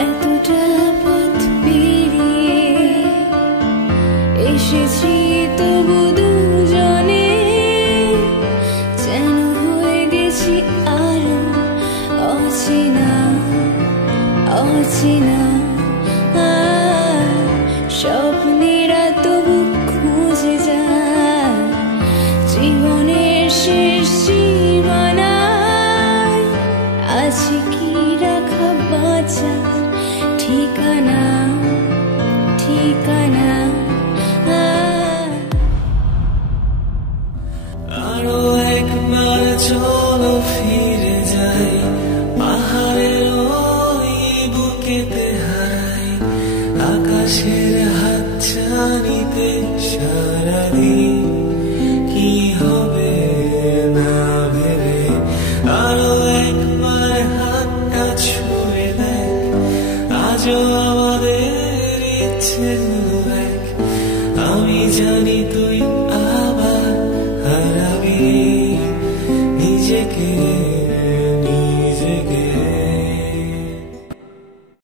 এতটা পথ পেরিয়ে এসেছি তবু দুজনে যেন হয়ে গেছি আরো অচেনা অচেনা স্বপ্নেরা তবু খুঁজে যায় জীবনের শেষ সীমানায় আছে কি রাখা বাঁচার ঠিকানা ঠিকানা আরো একবার চলো ফিরে যাই পাহাড়ের ওই বুকেতে হারাই আকাশের হাতছানিতে সারাদিন কি হবে না ভেবে আরো একবার হাতটা ছুঁয়ে দেখ আজও আমাদের ইচ্ছেগুলো এক আমি জানি তুই